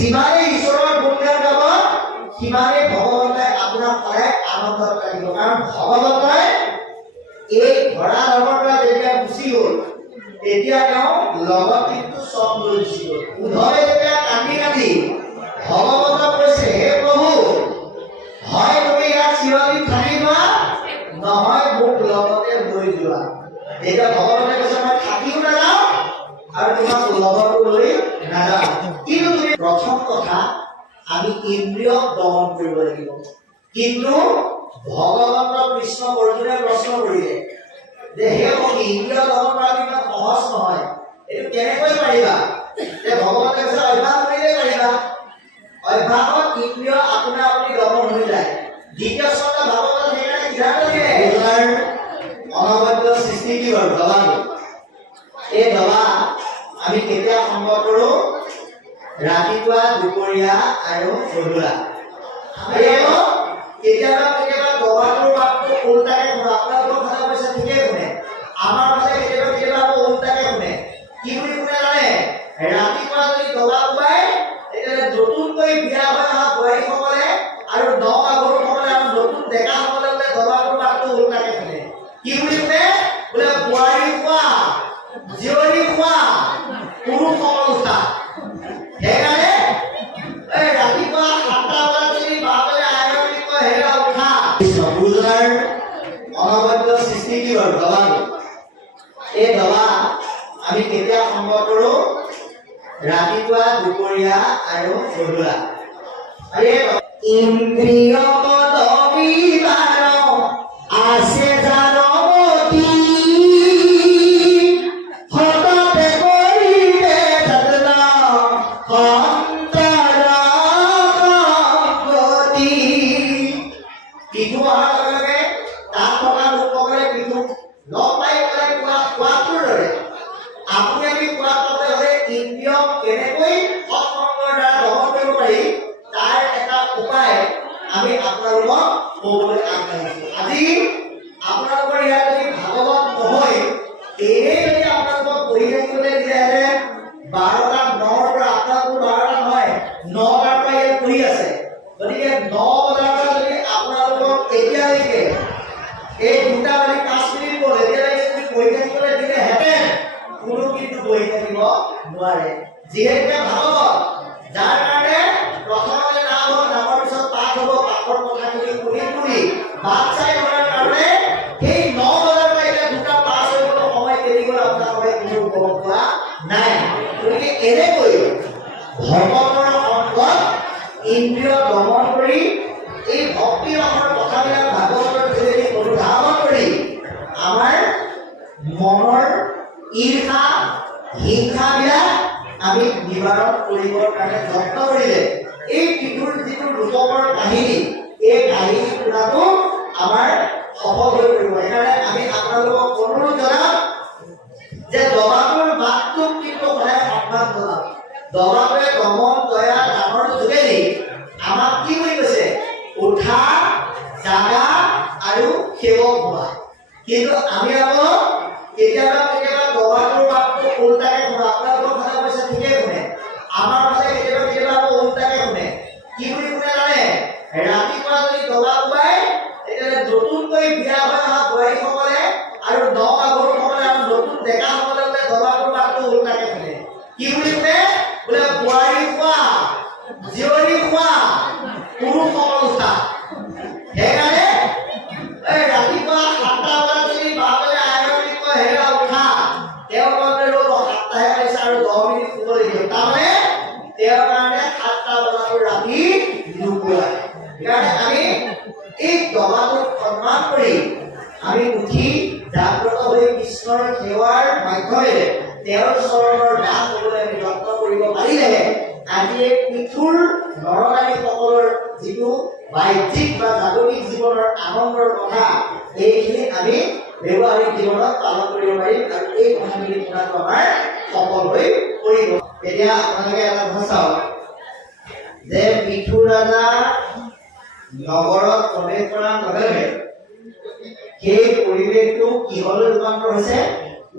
যিমানে ঈশ্বৰৰ গুণগান গাব সিমানে ভগৱন্তে আপোনাক সদায় আনন্দত ৰাখিব। কাৰণ ভগৱন্তে এই ধৰা ধৰ্মৰ পৰা যেতিয়া গুচি গ'ল তেতিয়া তেওঁ লগত কিন্তু চব লৈ গুচি গ'ল। উদ্ধৱে যেতিয়া কান্দি কান্দি ভগৱন্তক কৈছে, হে প্ৰভু, হয় তুমি ইয়াত চিৰদিন থাকি যোৱা, নহয় মোক লগতে লৈ যোৱা। তেতিয়া ভগৱন্তে কৈছে, মই থাকিও নাযাওঁ আৰু তোমাক লগতো লৈ নাযাওঁ। কিন্তু তুমি প্ৰথম কথা আমি ইন্দ্ৰিয় দমন কৰিব লাগিব। কিন্তু ভগৱন্ত কৃষ্ণ অৰ্জুনে প্ৰশ্ন কৰিলে যে হে ভগী, ইন্দ্ৰিয় দমন কৰাটো ইমান সহজ নহয়, এইটো কেনেকৈ পাৰিবা? যে ভগৱন্তে কৈছে অভ্যাস কৰিলে পাৰিবা। অভ্যাসত ইন্দ্ৰিয় আপোনা আপুনি দমন হৈ যায়। দ্বিতীয় স্কন্ধ ভাগৱতত সেইকাৰণে সিদ্ধান্ত দিলে অনবদ্য সৃষ্টি কি বাৰু দবাটো। এই দবা আমি কেতিয়া সংগ্ৰহ কৰোঁ? ৰাতিপুৱা, দুপৰীয়া আৰু গধূলা। কেতিয়াবা কেতিয়াবা দবাটোৰ মাতটো উল্টাকে শুনো। আপোনালোকৰ কথা কৈছে ঠিকে শুনে, আমাৰ ফালে কেতিয়াবা কেতিয়াবা আকৌ উল্টাকে শুনে। কি বুলি শুনে জানে? ৰাতিপুৱা যদি দবা কোবাই তেতিয়াহ'লে নতুনকৈ বিয়া হৈ অহা বোৱাৰীসকলে আৰু নগাভৰুসকলে আৰু নতুন ডেকাসকলে বোলে দবাটোৰ মাতটো উল্টাকে শুনে। কি বুলি শুনে? বোলে বোৱাৰী খোৱা, জীয়ৰী খোৱা, পুৰুষসকল উঠা। সেইকাৰণে ৰাতিপুৱা 7টা বজাত যদি বাপেৰে আহে বুলি কয়, হেৰা উঠা। গুৰুজনাৰ অনবদ্য সৃষ্টি কি বাৰু দবাটো। এই দবা আমি কেতিয়া সংগ্ৰহ কৰোঁ? ৰাতিপুৱা, দুপৰীয়া আৰু গধূলা। ইন্দ্ৰিয় পদবিবাৰ আছে জানমতি, সততে কৰিলে যত্ন অন্তৰগতি। পিঠু অহাৰ লগে লগে তাত থকা লোকসকলে পিঠু লগ পাই পেলাই কোৱাটোৰ দৰে আপুনি আমি কোৱা পাতে হ'লে ইন্দ্ৰিয় কেনেকৈ সৎসংগৰ দ্বাৰা দমন কৰিব পাৰি তাৰ এটা উপায় আমি আপোনালোকক ক'বলৈ আগবাঢ়িছোঁ। আজি আপোনালোকৰ ইয়াত যদি ভাগৱত নহয়, এনেই যদি আপোনালোকক পঢ়ি থাকিবলৈ দিলেহেঁতেন 12টা 9ৰ পৰা আপোনালোকৰ 12টা নহয় 9টাৰ পৰা ইয়াত পঢ়ি আছে। গতিকে 9 বজাৰ পৰা যদি আপোনালোকক এতিয়ালৈকে এই 2টা বাজি 5 মিনিট গ'ল, এতিয়ালৈকে যদি পঢ়ি থাকিবলৈ দিলেহেঁতেন কোনো কিন্তু বহি থাকিব নোৱাৰে। যিহেতুকে ভাগৱত, যাৰ কাৰণে প্ৰথমতে নাম হ'ল, নামৰ পিছত পাঠ হ'ব, পাঠৰ কথাখিনি শুনি শুনি বাট চাই কৰাৰ কাৰণে সেই 9 বজাৰ পৰা এতিয়া 2টা 5 হৈ গ'ল, সময় কেনি গ'ল আপোনালোকে কোনো গম পোৱা নাই। গতিকে এনেকৈ ভগৱতৰ সঙ্গত ইন্দ্ৰিয় দমন কৰি এই ভক্তি ৰসৰ কথাবিলাক ভাগৱতৰ যোগেদি অনুধাৱন কৰি আমাৰ মনৰ ঈৰ্ষা হিংসাবিলাক আমি নিবাৰণ কৰিবৰ কাৰণে যত্ন কৰিলে এই পিঠুৰ যিটো ৰূপকৰ কাহিনী, এই কাহিনী শুনাটো আমাৰ সফল হৈ পৰিব। সেইকাৰণে আমি আপোনালোকক অনুৰোধ জনাম যে দবাটোৰ মাতটোক কিন্তু সদায় সন্মান জনাম। দবাটোৱে দমন দয়া দানৰ যোগেদি আমাক কি বুলি কৈছে? উঠা, জাগা আৰু সেৱক হোৱা। কিন্তু আমি আকৌ কেতিয়াবা কেতিয়াবা দবাটোৰ মাতটো উল্টাকে শুনো। আপোনালোকৰ কথা কৈছে ঠিকে শুনে, আমাৰ ফালে কেতিয়াবা কেতিয়াবা আকৌ উল্টাকে শুনে। কি বুলি শুনে জানে? ৰাতিপুৱা যদি দবা কোবাই তেতিয়াহ'লে নতুনকৈ বিয়া হৈ অহা বোৱাৰীসকলে আৰু নগাভৰুসকলে আৰু নতুন ডেকাসকলে বোলে দবাটোৰ মাতটো উল্টাকে শুনে। কি বুলি শুনে? বোলে বোৱাৰী খোৱা, জীয়ৰী খোৱা, পুৰুষসকল উঠা। সেইকাৰণে ৰাতিপুৱা 7টা বজাত যদি বাপেৰে আহে বুলি কয়, হেৰা উঠা, তেওঁ মানে ৰ'ব 7টাহে পাইছে আৰু 10 মিনিট শুবলৈ দিয়ক। তাৰমানে তেওঁৰ কাৰণে 7টা বজাতো ৰাতি নুপুৱায়। সেইকাৰণে আমি এই দবাটোক সন্মান কৰি আমি উঠি জাগ্ৰত হৈ কৃষ্ণৰ সেৱাৰ মাধ্যমেৰে তেওঁৰ চৰণৰ দাস হ'বলৈ আমি যত্ন কৰিব পাৰিলেহে আজি এই পৃথুৰ নৰনাৰীসকলৰ যিটো বাহ্যিক বা জাগতিক জীৱনৰ আনন্দৰ কথা, এইখিনি আমি ব্যৱহাৰিক জীৱনত পালন কৰিব পাৰিম আৰু এই কথাখিনি শুনাটো আমাৰ সফল হৈ পৰিব। এতিয়া আপোনালোকে এটা কথা চাওক যে পৃথু ৰাজা নগৰত প্ৰৱেশ কৰাৰ লগে লগে সেই পৰিৱেশটো কিহলৈ ৰূপান্তৰ হৈছে?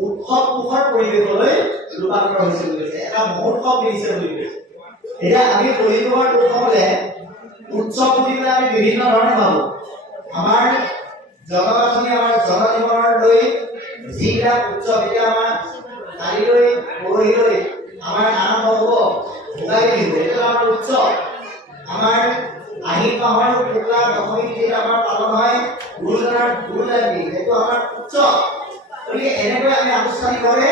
উৎসৱ মুখৰ পৰিৱেশলৈ ৰূপান্তৰ হৈছে বুলি কৈছে। এটা মহোৎসৱ দিছে বুলি কৈছে। এতিয়া আমি কলিযুগৰ লোকসকলে উৎসৱ বুলি পেলাই আমি বিভিন্ন ধৰণে ভাবো। আমাৰ জনগাঁথনি আমাৰ জনজীৱনৰ লৈ যিবিলাক উৎসৱ এতিয়া আমাৰ কালিলৈ পৰহিলৈ আমাৰ আৰম্ভ হ'ব ভোগালী বিহু, এইটো আমাৰ উৎসৱ। আমাৰ আহিন মাহৰ শুক্লা দশমী তিথিত আমাৰ পালন হয় গুৰুজনাৰ এইটো আমাৰ উৎসৱ। গতিকে এনেকৈ আমি আনুষ্ঠানিকভাৱে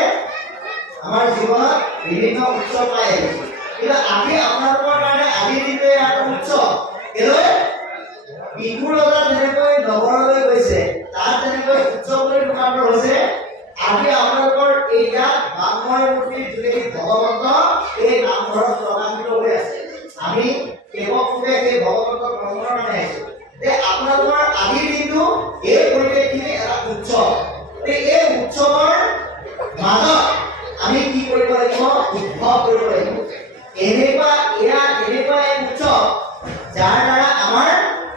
আমাৰ জীৱনত বিভিন্ন উৎসৱ পাই আহিছোঁ। কিন্তু আমি আপোনালোকৰ কাৰণে আজিৰ দিনটোৱে এটা উৎসৱ। কেলৈ বিহু ৰজা যেনেকৈ নগৰলৈ গৈছে তাত যেনেকৈ উৎসৱলৈ ৰূপান্তৰ হৈছে, আজি আপোনালোকৰ এই ইয়াত নামঘৰ মূৰ্তিৰ যোগেদি ভগৱন্ত এই নামঘৰত প্ৰকাশিত হৈ আছে। আমি কেৱলভাৱে সেই ভগৱন্তক ভ্ৰমণৰ কাৰণে আহিছোঁ যে আপোনালোকৰ আজিৰ দিনটো এই পৰিৱেশখিনি এটা উৎসৱ। এই উৎসৱৰ মাজত আমি কি কৰিব লাগিব? উদ্ভৱ কৰিব লাগিব। এনেকুৱা এক উৎসৱ যাৰ দ্বাৰা আমাৰ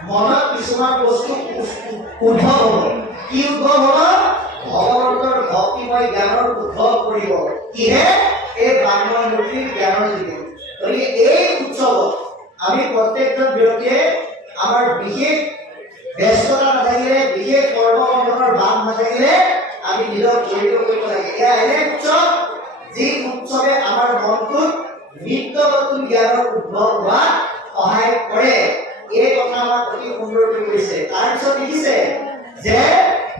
মনত কিছুমান বস্তু উদ্ভৱ হ'ব। কি উদ্ভৱ হ'ব? ভগৱন্তৰ ভক্তিময় জ্ঞানৰ উদ্ভৱ কৰিব। কিহে? এই ব্ৰাহ্মণ মূৰ্তিৰ জ্ঞানৰ যোগে। গতিকে এই উৎসৱত আমি প্ৰত্যেকজন ব্যক্তিয়ে আমাৰ বিশেষ ব্যস্ততা নাথাকিলে, বিশেষ কৰ্মবন্ধনৰ ভাৱ নাথাকিলে আমি নিজক জড়িত কৰিব লাগে। এয়া এনে উৎসৱ যি উৎসৱে আমাৰ মনটোত নিত্য নতুন জ্ঞানৰ উদ্ভৱ হোৱাত সহায় কৰে। এই কথা আমাক অতি সুন্দৰকৈ কৈছে। তাৰপিছত লিখিছে যে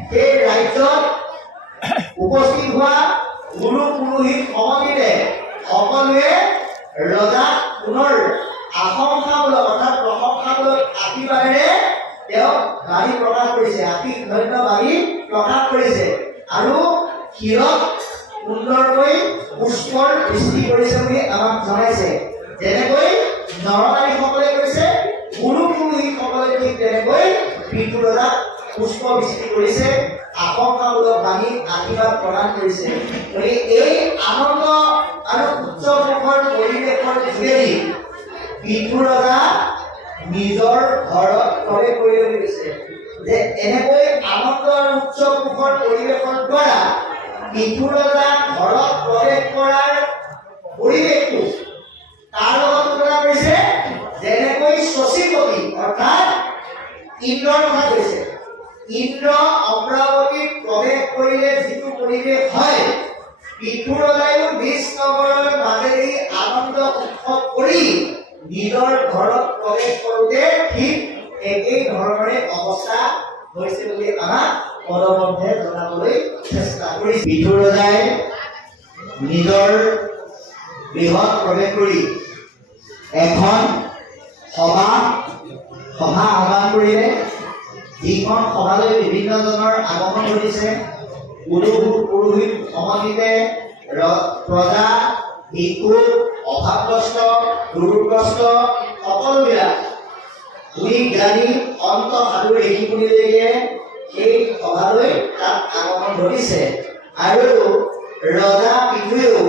সেই ৰাজ্যত উপস্থিত হোৱা গুৰু পুৰোহিত সমন্বিতে সকলোৱে ৰজাক পুনৰ আশংসামূলক অৰ্থাৎ প্ৰশংসামূলক আশীৰ্বাদেৰে তেওঁক বাণী প্ৰকাশ কৰিছে, ধন্য বাণী প্ৰকাশ কৰিছে আৰু শিৰত সুন্দৰকৈ পুষ্পৰ সৃষ্টি কৰিছে বুলি আমাক জনাইছে। যেনেকৈ নৰনাৰীসকলে কৰিছে, গুৰু পুৰোহিতসকলে ঠিক তেনেকৈ বিহু ৰজাক পুষ্প সৃষ্টি কৰিছে, আশংসামূলক বাণী আশীৰ্বাদ প্ৰদান কৰিছে। গতিকে এই আনন্দ আৰু উৎসৱমুখৰ পৰিৱেশৰ যোগেদি বিহু ৰজা নিজৰ ঘৰত প্ৰৱেশ কৰিবলৈ গৈছে। যে এনেকৈ আনন্দ আৰু উৎসৱমুখৰ পৰিৱেশৰ দ্বাৰা বিহু ৰজা ঘৰত প্ৰৱেশ কৰাৰ পৰিৱেশটো তাৰ লগত তুলনা কৰিছে যেনেকৈ শশীপতি অৰ্থাৎ ইন্দ্ৰৰ কথা কৈছে। ইন্দ্ৰ অমৰাৱতীত প্ৰৱেশ কৰিলে যিটো পৰিৱেশ হয়, বিহু ৰজায়ো নিজ নগৰৰ মাজেদি আনন্দ উৎসৱ কৰি নিজৰ ঘৰত প্ৰৱেশ কৰোঁতে ঠিক একেই ধৰণৰে অৱস্থা হৈছে বুলি আমাক পদবন্ধে জনাবলৈ চেষ্টা কৰিছে। বিহু ৰজাই নিজৰ গৃহত প্ৰৱেশ কৰি এখন সভা আহ্বান কৰিলে, যিখন সভালৈ বিভিন্নজনৰ আগমন ঘটিছে। গুৰু পুৰোহিত সমন্বিতে প্ৰজা, ভিক্ষুক, অভাৱগ্ৰস্ত, দুৰ্গ্ৰস্ত সকলোবিলাক গুণী জ্ঞানী অন্ত সাধু ঋষি মুনিলৈকে সেই সভালৈ তাত আগমন ঘটিছে। আৰু ৰজা বিহুৱেও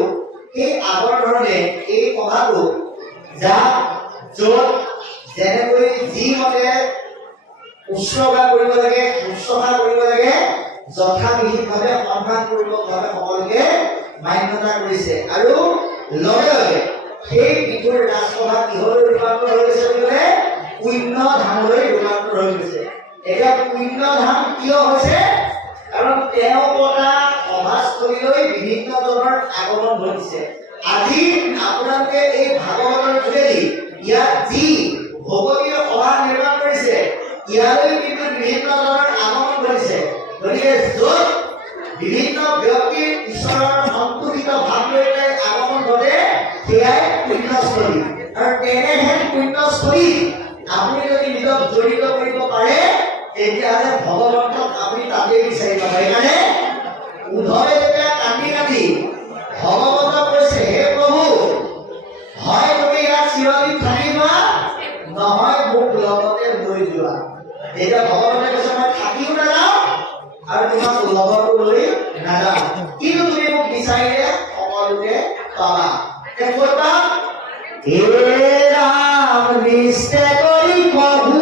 সেই আগৰ ধৰণে এই সভাটো য'ত যেনেকৈ যি মতে উৎসৰ্গা কৰিব লাগে, শুশ্ৰূষা কৰিব লাগে, যথাবিহিতভাৱে সন্মানপূৰ্বকভাৱে সকলোকে মান্যতা কৰিছে। আৰু লগে লগে সেই বিহুৰ ৰাজসভা কিহলৈ ৰূপান্তৰ হৈ গৈছে বুলি ক'লে? পুণ্য ধামলৈ ৰূপান্তৰ হৈ গৈছে। এতিয়া পুণ্য ধাম কিয় হৈছে? কাৰণ তেওঁ পতা সভাস্থলীলৈ বিভিন্নজনৰ আগমন ঘটিছে। আজি আপোনালোকে এই ভাগৱতৰ যোগেদি ইয়াত যি ভগৱতীয় সভা নিৰ্মাণ কৰিছে, ইয়ালৈ কিন্তু বিভিন্নজনৰ আগমন ঘটিছে। গতিকে য'ত বিভিন্ন ব্যক্তিৰ ঈশ্বৰৰ সন্তুলিত ভাৱ লৈ পেলাই আগমন ঘটে, সেয়াই পুণ্যস্থলী। আৰু তেনেহেন পুণ্যস্থলী আপুনি যদি নিজক জড়িত কৰিব পাৰে, তেতিয়াহ'লে ভগৱন্তক আপুনি তাতেই বিচাৰি পাব। সেইকাৰণে উদ্ধৱে যেতিয়া কান্দি কান্দি ভগৱন্তক কৈছে, হে প্ৰভু, হয় তুমি ইয়াত চিৰদিন থাকিবা, নহয় মোক লগতে লৈ যোৱা। তেতিয়া ভগৱন্তে কৈছে, মই থাকিও নাযাওঁ আৰু তোমাক লগতো লৈ নাযাওঁ, কিন্তু তুমি মোক বিচাৰিলে সকলোকে পাবা। ক'ত পাম? হে ৰাম নিশ্চয় কৰি প্ৰভু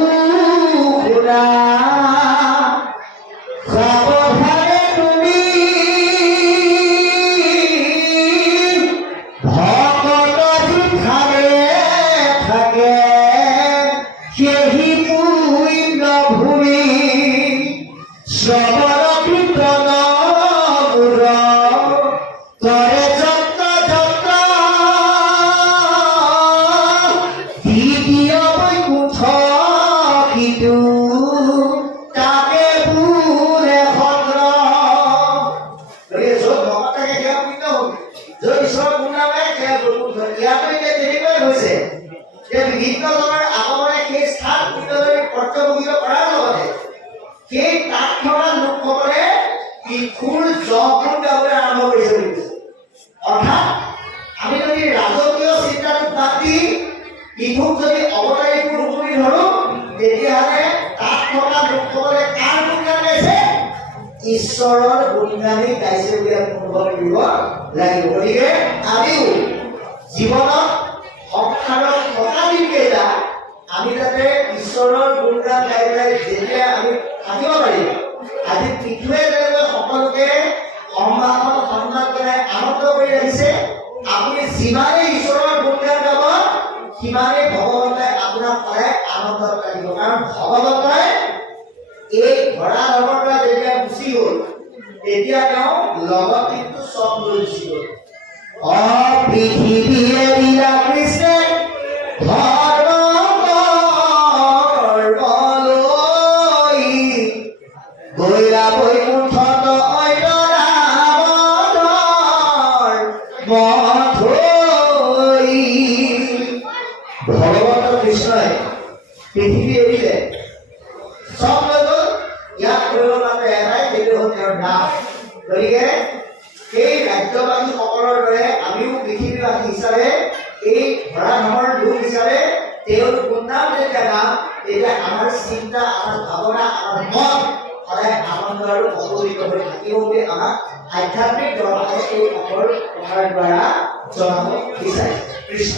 শুনা, সাৱধানে তুমি ভকত যিঠানে সেহি পুণ্য ভূমি শ্ৰৱণ কীৰ্তন মূৰ কৰে যত্ন যত্ন দ্বিতীয় বৈকুণ্ঠ কিন্তু তাকে বোলে ভদ্ৰ য'ত ভকত থাকে সেয়া পুণ্য ভূমি য'ত ঈশ্বৰৰ গুণ নাপায় সেয়া বৈকুণ্ঠ ইয়াতো এতিয়া তেনেকুৱাই হৈছে যে বিভিন্নজনৰ আগমনে সেই স্থান পুণ্যলৈ পৰ্যবেক্ষিত কৰাৰ লগতে সেই তাত থকা লোকসকলে ভিক্ষুৰ জপগুণ গাবলৈ আৰম্ভ কৰিছে বুলি কৈছে অৰ্থাৎ আমি যদি ৰাজকীয় চিন্তাটো বাদ দি ভিক্ষুক যদি অৱতাৰিপুৰ বুলি ধৰো তেতিয়াহ'লে তাত থকা লোকসকলে কাৰ গুণগান গাইছে ঈশ্বৰৰ গুণগানেই গাইছে বুলি আমি অনুভৱ কৰিব লাগিব গতিকে আমিও জীৱনত সংসাৰৰ থকা দিনকেইটা আমি যাতে ঈশ্বৰৰ গুণগান গাই পেলাই যেতিয়া আমি থাকিব পাৰিম আজি পৃথিৱীয়ে যেনেকৈ সকলোকে সম্ভাষণ সন্মান জনাই আনন্দ কৰি ৰাখিছে আপুনি যিমানেই ঈশ্বৰৰ গুণগান গাব সিমানেই ভগৱন্তই আপোনাক সদায় আনন্দত ৰাখিব কাৰণ ভগৱন্তই এই ধৰা ধৰ্মৰ পৰা যেতিয়া গুচি গ'ল তেতিয়া তেওঁ লগত কিন্তু চব লৈ গুচি গ'ল পৃথিৱীয়ে দিলা কৃষ্ণে গৈলা বৈকুণ্ঠত অন্য ৰাৱণৰ মথৈ ভগৱন্ত কৃষ্ণই পৃথিৱী এৰিলে চব লৈ গ'ল ইয়াত কৰিব মাত্ৰ এটাই সেইটো হ'ল তেওঁৰ নাম গতিকে সেই ৰাজ্যবাসীসকলৰ দৰে আমিও পৃথিৱীবাসী হিচাপে এই ধৰাধামৰ লোক হিচাপে তেওঁৰ গুণনাম যেতিয়া গাম তেতিয়া আমাৰ চিন্তা আমাৰ ভাৱনা আমাৰ মন সদায় আনন্দ আৰু উপকৃত হৈ থাকিব বুলি আমাক আধ্যাত্মিক দৰ্শনে এই অপৰ কথাৰ দ্বাৰা জনাব বিচাৰে কৃষ্ণ